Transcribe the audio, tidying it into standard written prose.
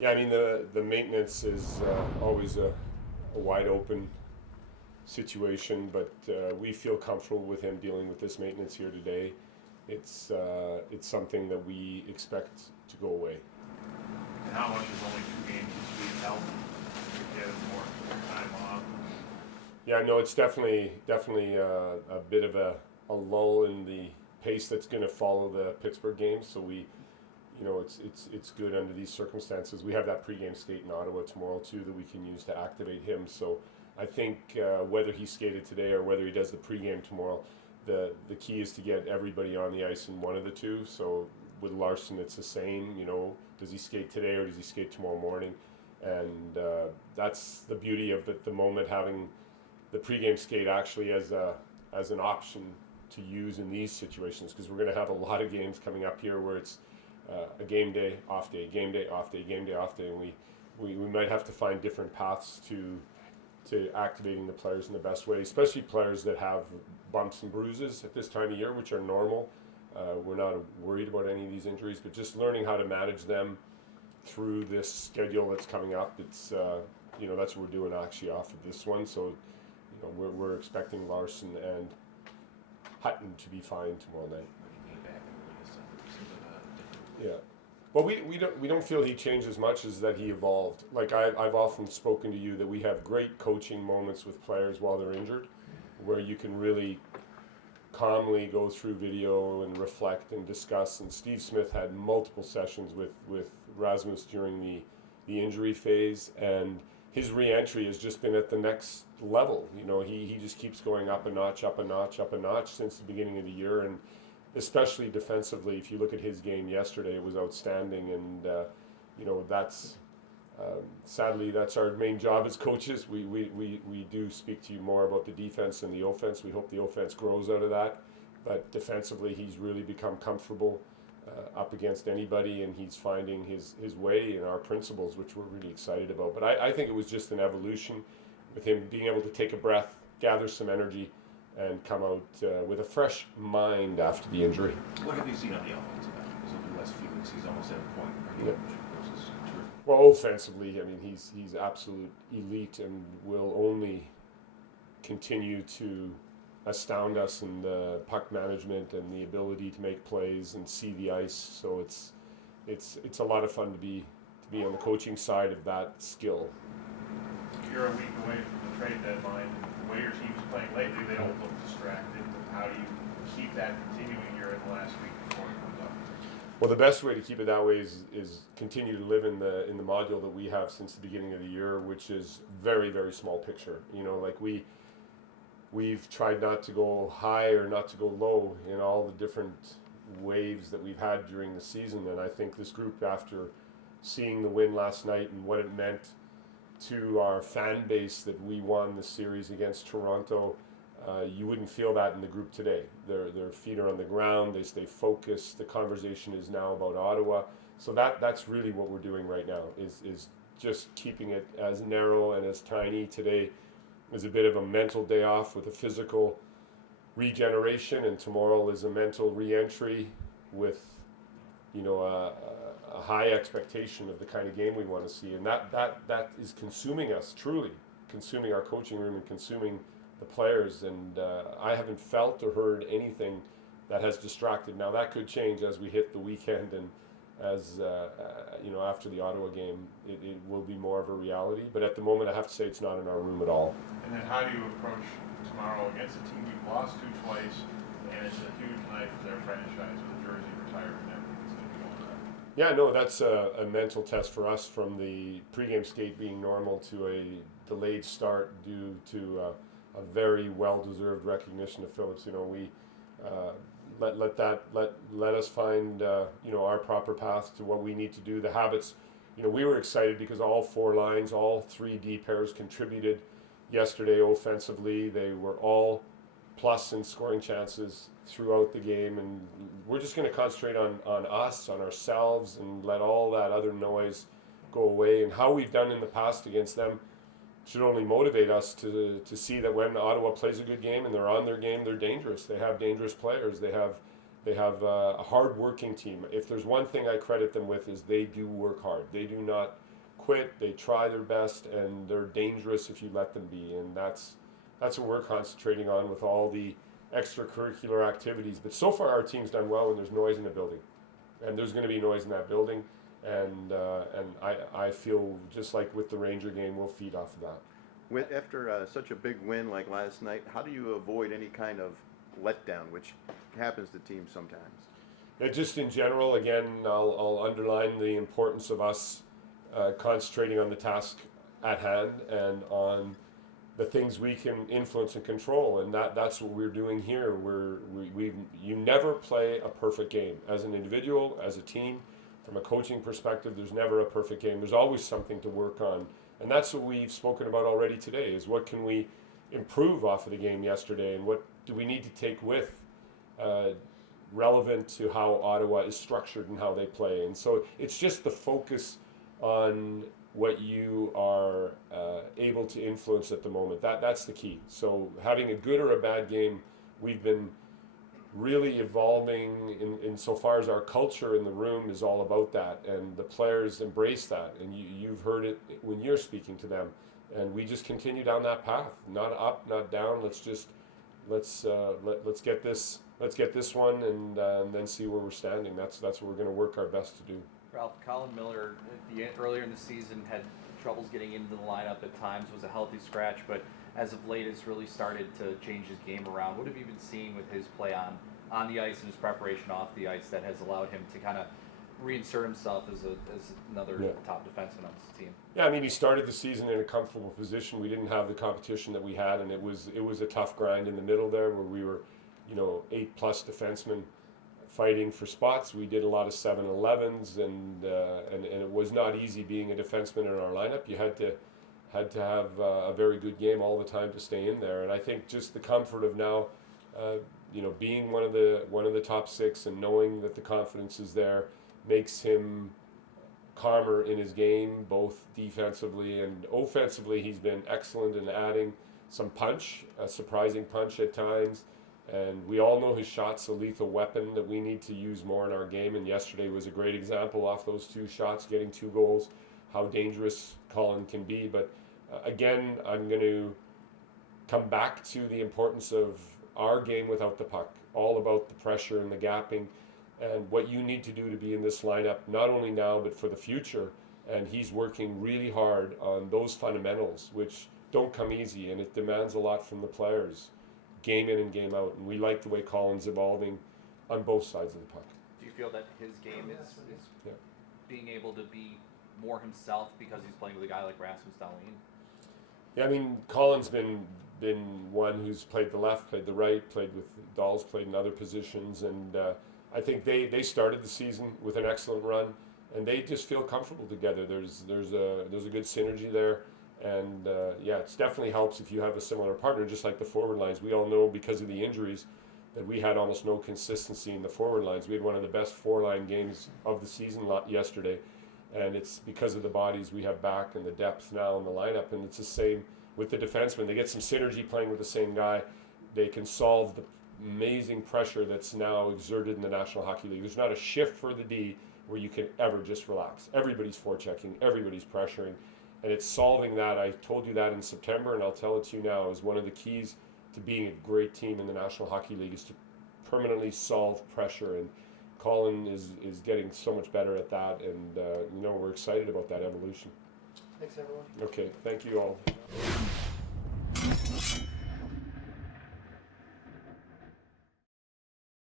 Yeah, I mean the maintenance is always a wide open situation, but we feel comfortable with him dealing with this maintenance here today. It's something that we expect to go away. And how much is only 2 games this week help to get more time off? Yeah, no, it's definitely a bit of a lull in the pace that's going to follow the Pittsburgh game. So we, it's good under these circumstances. We have that pregame skate in Ottawa tomorrow too that we can use to activate him. So I think whether he skated today or whether he does the pregame tomorrow, the key is to get everybody on the ice in one of the two. So with Larson, it's the same. Does he skate today or does he skate tomorrow morning? And that's the beauty of the moment, having the pregame skate actually as an option to use in these situations, because we're going to have a lot of games coming up here where it's a game day, off day, game day, off day, game day, off day, and we might have to find different paths to activating the players in the best way, especially players that have bumps and bruises at this time of year, which are normal. We're not worried about any of these injuries, but just learning how to manage them through this schedule that's coming up. It's that's what we're doing actually off of this one. So we're expecting Larson and Hutton to be fine tomorrow night. Yeah. Well, we don't feel he changed as much as that he evolved. Like I've often spoken to you that we have great coaching moments with players while they're injured, where you can really calmly go through video and reflect and discuss. And Steve Smith had multiple sessions with Rasmus during the injury phase, and his re-entry has just been at the next level. He just keeps going up a notch, up a notch, up a notch since the beginning of the year, and especially defensively. If you look at his game yesterday, it was outstanding, and that's sadly that's our main job as coaches. We do speak to you more about the defense and the offense. We hope the offense grows out of that, but defensively he's really become comfortable up against anybody, and he's finding his way in our principles, which we're really excited about. But I think it was just an evolution with him being able to take a breath, gather some energy, and come out with a fresh mind after the injury. What have you seen on the offensive end? Because over the last few weeks, he's almost at a point where he is terrific. Well, offensively, I mean, he's absolute elite and will only continue to astound us in the puck management and the ability to make plays and see the ice. So it's a lot of fun to be on the coaching side of that skill. You're a week away from the trade deadline. The way your team's playing lately, they don't look distracted. How do you keep that continuing here in the last week before it comes up? Well, the best way to keep it that way is continue to live in the module that we have since the beginning of the year, which is very, very small picture. Like we've tried not to go high or not to go low in all the different waves that we've had during the season. And I think this group, after seeing the win last night and what it meant to our fan base that we won the series against Toronto, you wouldn't feel that in the group today. Their feet are on the ground, they stay focused. The conversation is now about Ottawa. So that's really what we're doing right now, is just keeping it as narrow and as tiny. Today is a bit of a mental day off with a physical regeneration, and tomorrow is a mental re-entry with a high expectation of the kind of game we want to see. And that is consuming us, truly consuming our coaching room and consuming the players. And I haven't felt or heard anything that has distracted. Now that could change as we hit the weekend, and as after the Ottawa game, it will be more of a reality. But at the moment, I have to say it's not in our room at all. And then how do you approach tomorrow against a team you've lost to twice, and it's a huge night for their franchise with a jersey retired and everything that's going to be going on? Yeah, no, that's a mental test for us, from the pregame skate being normal to a delayed start due to a very well-deserved recognition of Phillips. We let us find our proper path to what we need to do. The habits, we were excited because all four lines, all three D pairs contributed yesterday offensively. They were all plus in scoring chances throughout the game, and we're just going to concentrate on us, on ourselves, and let all that other noise go away. And how we've done in the past against them should only motivate us to see that when Ottawa plays a good game and they're on their game, they're dangerous. They have dangerous players. They have a hard-working team. If there's one thing I credit them with, is they do work hard. They do not quit, they try their best, and they're dangerous if you let them be. And that's what we're concentrating on with all the extracurricular activities. But so far our team's done well when there's noise in the building. And there's going to be noise in that building. And I feel just like with the Ranger game, we'll feed off of that. After such a big win like last night, how do you avoid any kind of letdown, which happens to teams sometimes? Yeah, just in general, again, I'll underline the importance of us concentrating on the task at hand and on the things we can influence and control, and that's what we're doing here. You never play a perfect game as an individual, as a team. From a coaching perspective, there's never a perfect game. There's always something to work on, and that's what we've spoken about already today. Is what can we improve off of the game yesterday, and what do we need to take with relevant to how Ottawa is structured and how they play. And so it's just the focus on what you are able to influence at the moment. That's the key. So having a good or a bad game, we've been really evolving in so far as our culture in the room is all about that, and the players embrace that, and you've heard it when you're speaking to them, and we just continue down that path, not up, not down. Let's get this one and then see where we're standing. That's what we're going to work our best to do. Ralph, Colin Miller earlier in the season had troubles getting into the lineup at times, was a healthy scratch, but as of late has really started to change his game around. What have you been seeing with his play on the ice and his preparation off the ice that has allowed him to kind of reinsert himself as another top defenseman on this team? Yeah, I mean, he started the season in a comfortable position. We didn't have the competition that we had, and it was a tough grind in the middle there where we were, 8+ defensemen fighting for spots. We did a lot of 7-11s, and it was not easy being a defenseman in our lineup. You had to have a very good game all the time to stay in there. And I think just the comfort of now, being one of the top six and knowing that the confidence is there makes him calmer in his game, both defensively and offensively. He's been excellent in adding some punch, a surprising punch at times. And we all know his shot's a lethal weapon that we need to use more in our game. And yesterday was a great example off those 2 shots, getting 2 goals, how dangerous Colin can be. But again, I'm going to come back to the importance of our game without the puck, all about the pressure and the gapping and what you need to do to be in this lineup, not only now but for the future. And he's working really hard on those fundamentals, which don't come easy, and it demands a lot from the players, game in and game out. And we like the way Colin's evolving on both sides of the puck. Do you feel that his game is being able to be more himself because he's playing with a guy like Rasmus Dahlin? Yeah, I mean, Colin's been one who's played the left, played the right, played with Dahl's, played in other positions, and I think they started the season with an excellent run, and they just feel comfortable together. There's a good synergy there, and it definitely helps if you have a similar partner, just like the forward lines. We all know because of the injuries that we had almost no consistency in the forward lines. We had one of the best 4-line games of the season yesterday. And it's because of the bodies we have back and the depth now in the lineup. And it's the same with the defensemen. They get some synergy playing with the same guy. They can solve the amazing pressure that's now exerted in the National Hockey League. There's not a shift for the D where you can ever just relax. Everybody's forechecking, everybody's pressuring, and it's solving that. I told you that in September, and I'll tell it to you now, is one of the keys to being a great team in the National Hockey League is to permanently solve pressure. And Colin is getting so much better at that, and we're excited about that evolution. Thanks, everyone. Okay, thank you all.